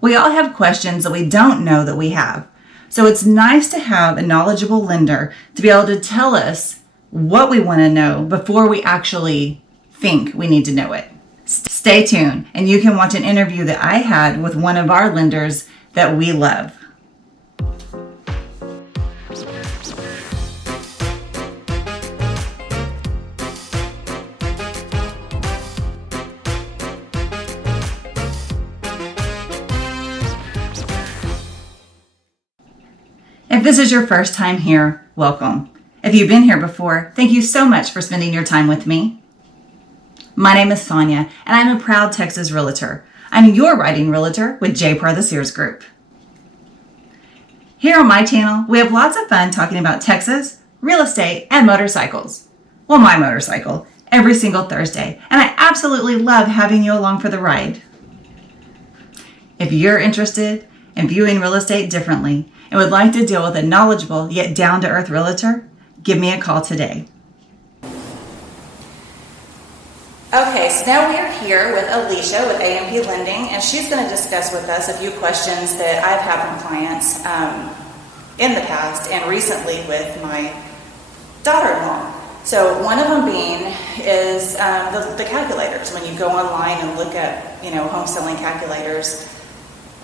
We all have questions that we don't know that we have. So it's nice to have a knowledgeable lender to be able to tell us what we want to know before we actually think we need to know it. Stay tuned, and you can watch an interview that I had with one of our lenders that we love. If this is your first time here, welcome. If you've been here before, thank you so much for spending your time with me. My name is Sonya, and I'm a proud Texas realtor. I'm your writing realtor with JPAR-The Sears Group. Here on my channel, we have lots of fun talking about Texas, real estate, and motorcycles. Well, my motorcycle, every single Thursday, and I absolutely love having you along for the ride. If you're interested in viewing real estate differently and would like to deal with a knowledgeable yet down-to-earth realtor, give me a call today. Okay, so now we are here with Alicia with AMP Lending, and she's going to discuss with us a few questions that I've had from clients in the past and recently with my daughter-in-law. So one of them being is the calculators. When you go online and look at, home selling calculators,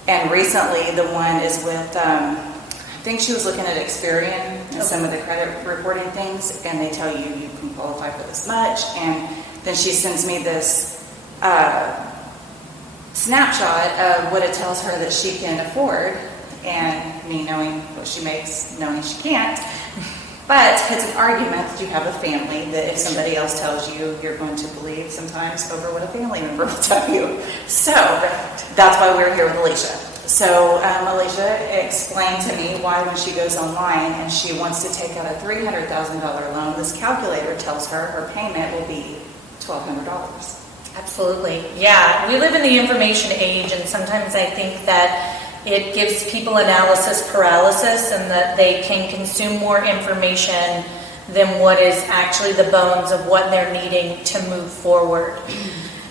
and recently the one is with, I think she was looking at Experian and some of the credit reporting things, and they tell you you can qualify for this much, and then she sends me this snapshot of what it tells her that she can afford, and me knowing what she makes, knowing she can't. But it's an argument that you have a family that if somebody else tells you, you're going to believe sometimes over what a family member will tell you. So that's why we're here with Alicia. So Alicia explained to me why when she goes online and she wants to take out a $300,000 loan, this calculator tells her her payment will be $1,200. Absolutely. Yeah, we live in the information age, and sometimes I think that it gives people analysis paralysis and that they can consume more information than what is actually the bones of what they're needing to move forward.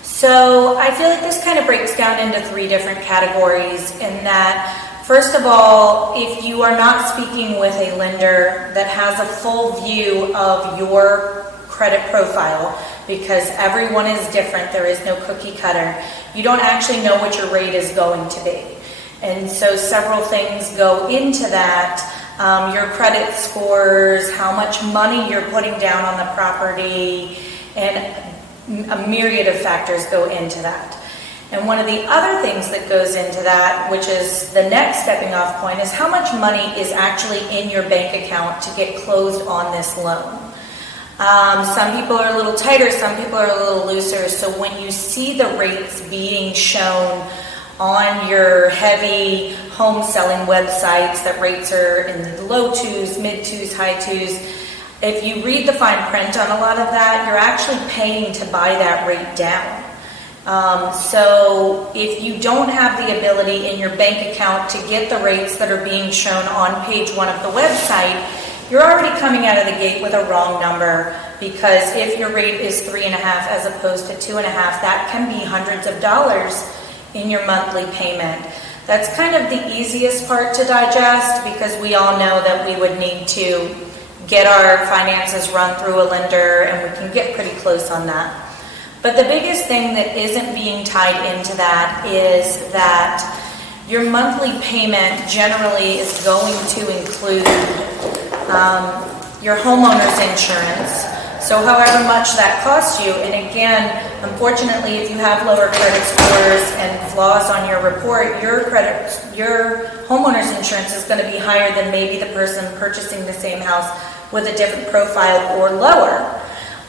So I feel like this kind of breaks down into three different categories in that, first of all, if you are not speaking with a lender that has a full view of your credit profile, because everyone is different, there is no cookie cutter, you don't actually know what your rate is going to be. And so several things go into that. Your credit scores, how much money you're putting down on the property, and a myriad of factors go into that. And one of the other things that goes into that, which is the next stepping off point, is how much money is actually in your bank account to get closed on this loan. Some people are a little tighter, some people are a little looser. So when you see the rates being shown on your heavy home selling websites, that rates are in the low twos, mid twos, high twos, if you read the fine print on a lot of that, you're actually paying to buy that rate down. So if you don't have the ability in your bank account to get the rates that are being shown on page 1 of the website, you're already coming out of the gate with a wrong number, because if your rate is 3.5 as opposed to 2.5, that can be hundreds of dollars in your monthly payment. That's kind of the easiest part to digest, because we all know that we would need to get our finances run through a lender, and we can get pretty close on that. But the biggest thing that isn't being tied into that is that your monthly payment generally is going to include your homeowner's insurance. So however much that costs you, and again, unfortunately, if you have lower credit scores and flaws on your report, your homeowner's insurance is going to be higher than maybe the person purchasing the same house with a different profile or lower.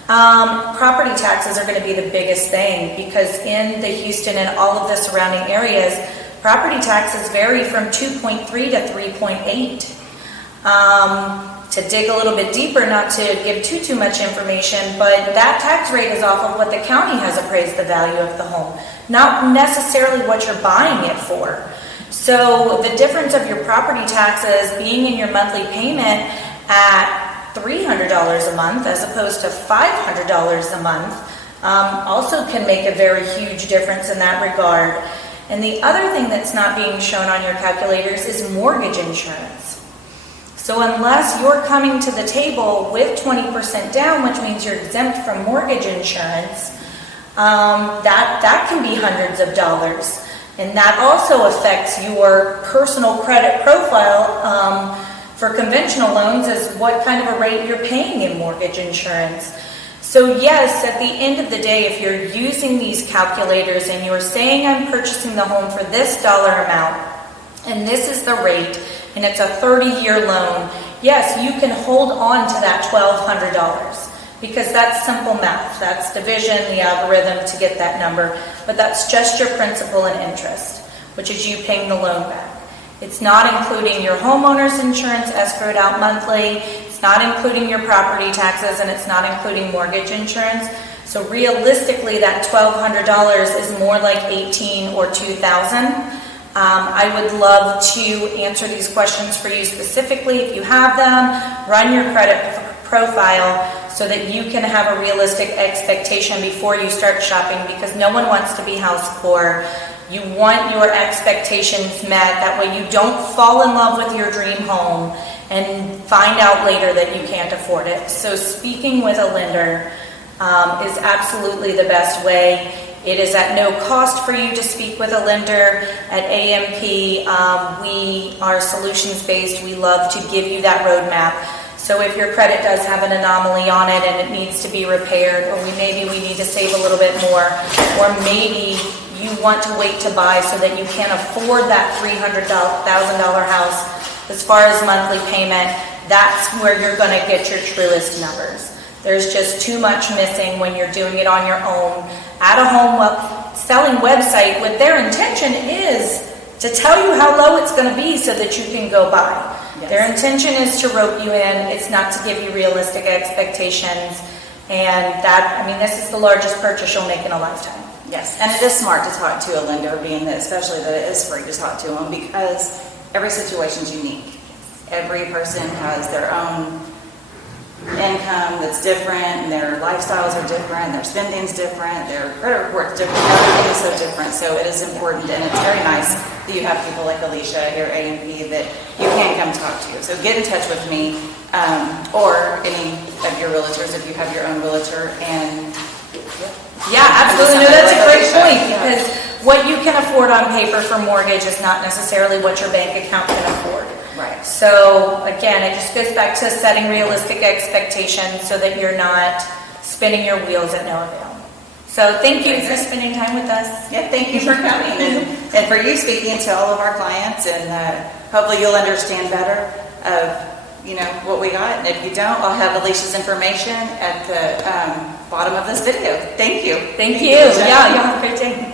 Property taxes are going to be the biggest thing, because in the Houston and all of the surrounding areas, property taxes vary from 2.3 to 3.8. To dig a little bit deeper, not to give too much information, but that tax rate is off of what the county has appraised the value of the home, not necessarily what you're buying it for. So the difference of your property taxes being in your monthly payment at $300 a month as opposed to $500 a month also can make a very huge difference in that regard. And the other thing that's not being shown on your calculators is mortgage insurance. So unless you're coming to the table with 20% down, which means you're exempt from mortgage insurance, that can be hundreds of dollars. And that also affects your personal credit profile for conventional loans, is what kind of a rate you're paying in mortgage insurance. So yes, at the end of the day, if you're using these calculators and you're saying I'm purchasing the home for this dollar amount, and this is the rate, and it's a 30-year loan, yes, you can hold on to that $1,200 because that's simple math. That's division, the algorithm to get that number, but that's just your principal and interest, which is you paying the loan back. It's not including your homeowner's insurance escrowed out monthly, it's not including your property taxes, and it's not including mortgage insurance. So realistically, that $1,200 is more like $1,800 or $2,000. I would love to answer these questions for you specifically if you have them, run your credit profile so that you can have a realistic expectation before you start shopping, because no one wants to be house poor. You want your expectations met, that way you don't fall in love with your dream home and find out later that you can't afford it. So speaking with a lender is absolutely the best way. It is at no cost for you to speak with a lender. At AMP, we are solutions-based. We love to give you that roadmap. So if your credit does have an anomaly on it and it needs to be repaired, or maybe we need to save a little bit more, or maybe you want to wait to buy so that you can afford that $300,000 house as far as monthly payment, that's where you're going to get your truest numbers. There's just too much missing when you're doing it on your own at a home selling website, with their intention is to tell you how low it's going to be so that you can go buy. Yes. Their intention is to rope you in. It's not to give you realistic expectations. And that, I mean, this is the largest purchase you'll make in a lifetime. Yes, and it is smart to talk to a lender, being that, especially that it is free to talk to them, because every situation is unique. Every person has their own income that's different, and their lifestyles are different, their spending's different, their credit report's different, everything is so different. So it is important, and it's very nice that you have people like Alicia here at AMP that you can come talk to. So get in touch with me, or any of your realtors if you have your own realtor. And yeah, absolutely. No, that's a great point, because what you can afford on paper for mortgage is not necessarily what your bank account can afford. Right. So again, it just goes back to setting realistic expectations so that you're not spinning your wheels at no avail. So thank you for spending time with us. Yeah, thank you for coming and for you speaking to all of our clients, and hopefully you'll understand better of what we got. And if you don't, I'll have Alicia's information at the bottom of this video. Thank you. Thank you. Yeah, you have a great day.